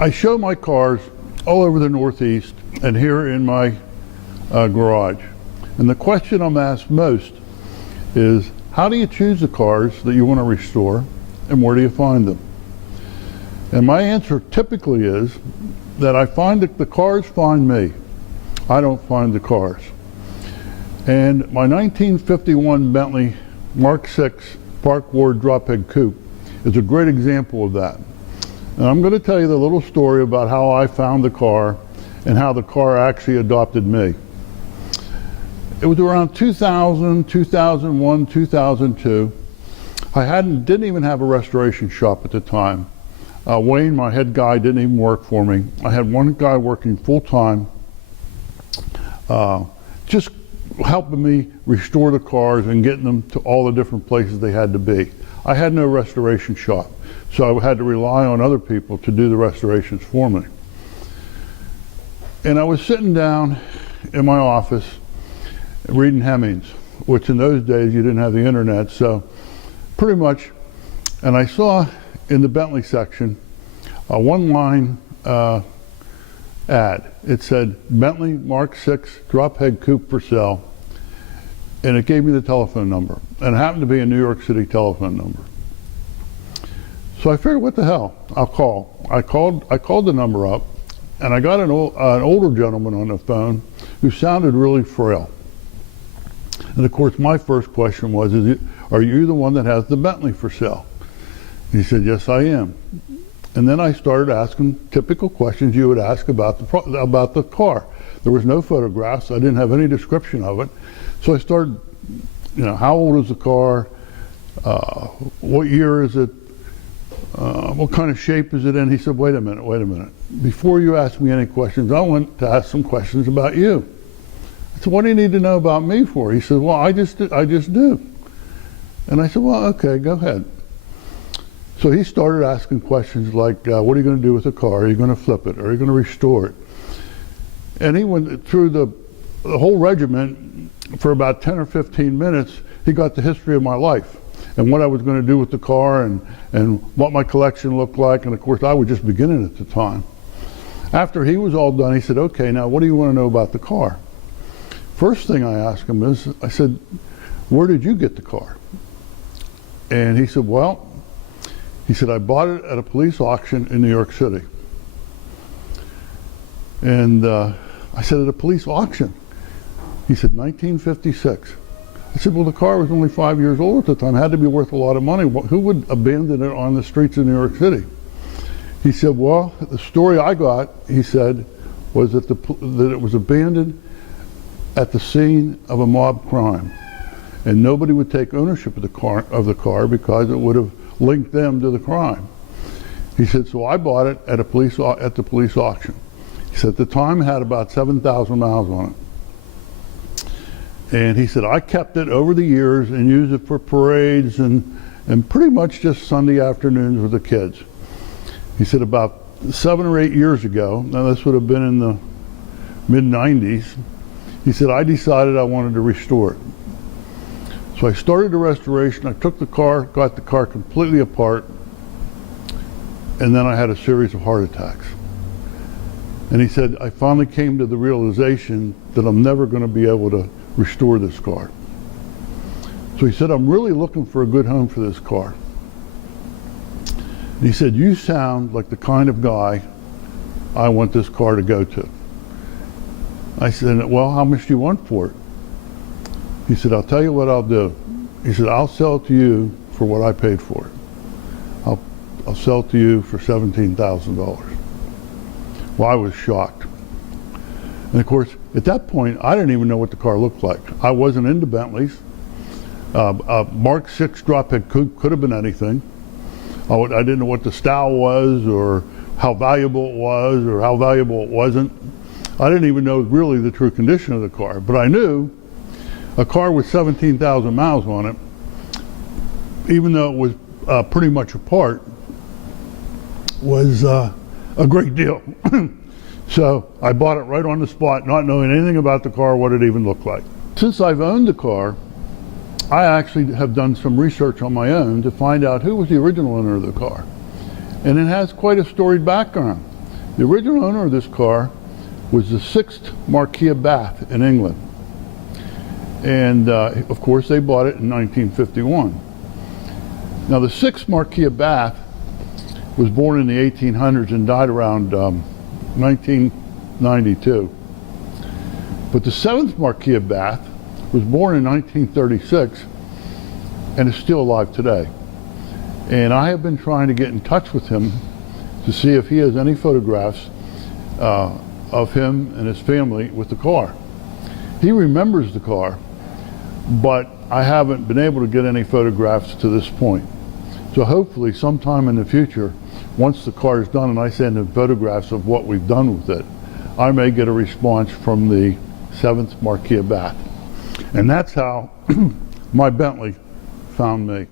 I show my cars all over the Northeast and here in my garage. And the question I'm asked most is, how do you choose the cars that you want to restore and where do you find them? And my answer typically is that I find that the cars find me. I don't find the cars. And my 1951 Bentley Mark VI Park Ward drophead coupe is a great example of that. And I'm going to tell you the little story about how I found the car and how the car actually adopted me. It was around 2000, 2001, 2002. I didn't even have a restoration shop at the time. Wayne, my head guy, didn't even work for me. I had one guy working full-time, just helping me restore the cars and getting them to all the different places they had to be. I had no restoration shop, so I had to rely on other people to do the restorations for me. And I was sitting down in my office reading Hemmings, which in those days you didn't have the internet, so pretty much, and I saw in the Bentley section a one-line ad. It said, Bentley Mark VI drophead coupe for sale, and it gave me the telephone number, and it happened to be a New York City telephone number. So I figured, what the hell, I'll call. I called the number up, and I got an older gentleman on the phone who sounded really frail. And of course, my first question was, are you the one that has the Bentley for sale? He said, yes, I am. And then I started asking typical questions you would ask about the car. There was no photographs. I didn't have any description of it. So I started, how old is the car? What year is it? What kind of shape is it in? He said, wait a minute. Before you ask me any questions, I want to ask some questions about you. I said, what do you need to know about me for? He said, well, I just do. And I said, well, okay, go ahead. So he started asking questions like, what are you going to do with the car? Are you going to flip it? Are you going to restore it? And he went through the whole regiment for about 10 or 15 minutes. He got the history of my life and what I was going to do with the car and what my collection looked like. And of course, I was just beginning at the time. After he was all done, he said, okay, now what do you want to know about the car? First thing I asked him is, I said, where did you get the car? And he said, I bought it at a police auction in New York City. And I said, at a police auction? He said, 1956. I said, well, the car was only 5 years old at the time. It had to be worth a lot of money. Who would abandon it on the streets of New York City? He said, well, the story I got, he said, was that it was abandoned at the scene of a mob crime. And nobody would take ownership of the car because it would have linked them to the crime. He said, so I bought it at the police auction. He said, at the time it had about 7,000 miles on it. And he said, I kept it over the years and used it for parades and pretty much just Sunday afternoons with the kids. He said, about 7 or 8 years ago, now this would have been in the mid-90s, he said, I decided I wanted to restore it. So I started the restoration. I took the car, got the car completely apart, and then I had a series of heart attacks. And he said, I finally came to the realization that I'm never going to be able to restore this car. So he said, I'm really looking for a good home for this car. And he said, you sound like the kind of guy I want this car to go to. I said, well, how much do you want for it? He said, I'll tell you what I'll do. He said, I'll sell it to you for what I paid for it. I'll sell it to you for $17,000. Well, I was shocked. And of course, at that point, I didn't even know what the car looked like. I wasn't into Bentleys. Mark VI drophead coupe could have been anything. I didn't know what the style was or how valuable it was or how valuable it wasn't. I didn't even know really the true condition of the car, but I knew a car with 17,000 miles on it, even though it was pretty much apart, was a great deal. So I bought it right on the spot, not knowing anything about the car, what it even looked like. Since I've owned the car, I actually have done some research on my own to find out who was the original owner of the car. And it has quite a storied background. The original owner of this car was the 6th Marquis of Bath in England. And of course they bought it in 1951. Now the 6th Marquis of Bath was born in the 1800s and died around 1992. But the 7th Marquis of Bath was born in 1936 and is still alive today. And I have been trying to get in touch with him to see if he has any photographs of him and his family with the car. He remembers the car, but I haven't been able to get any photographs to this point. So hopefully sometime in the future, once the car is done and I send him photographs of what we've done with it, I may get a response from the 7th Marquis of Bath. And that's how my Bentley found me.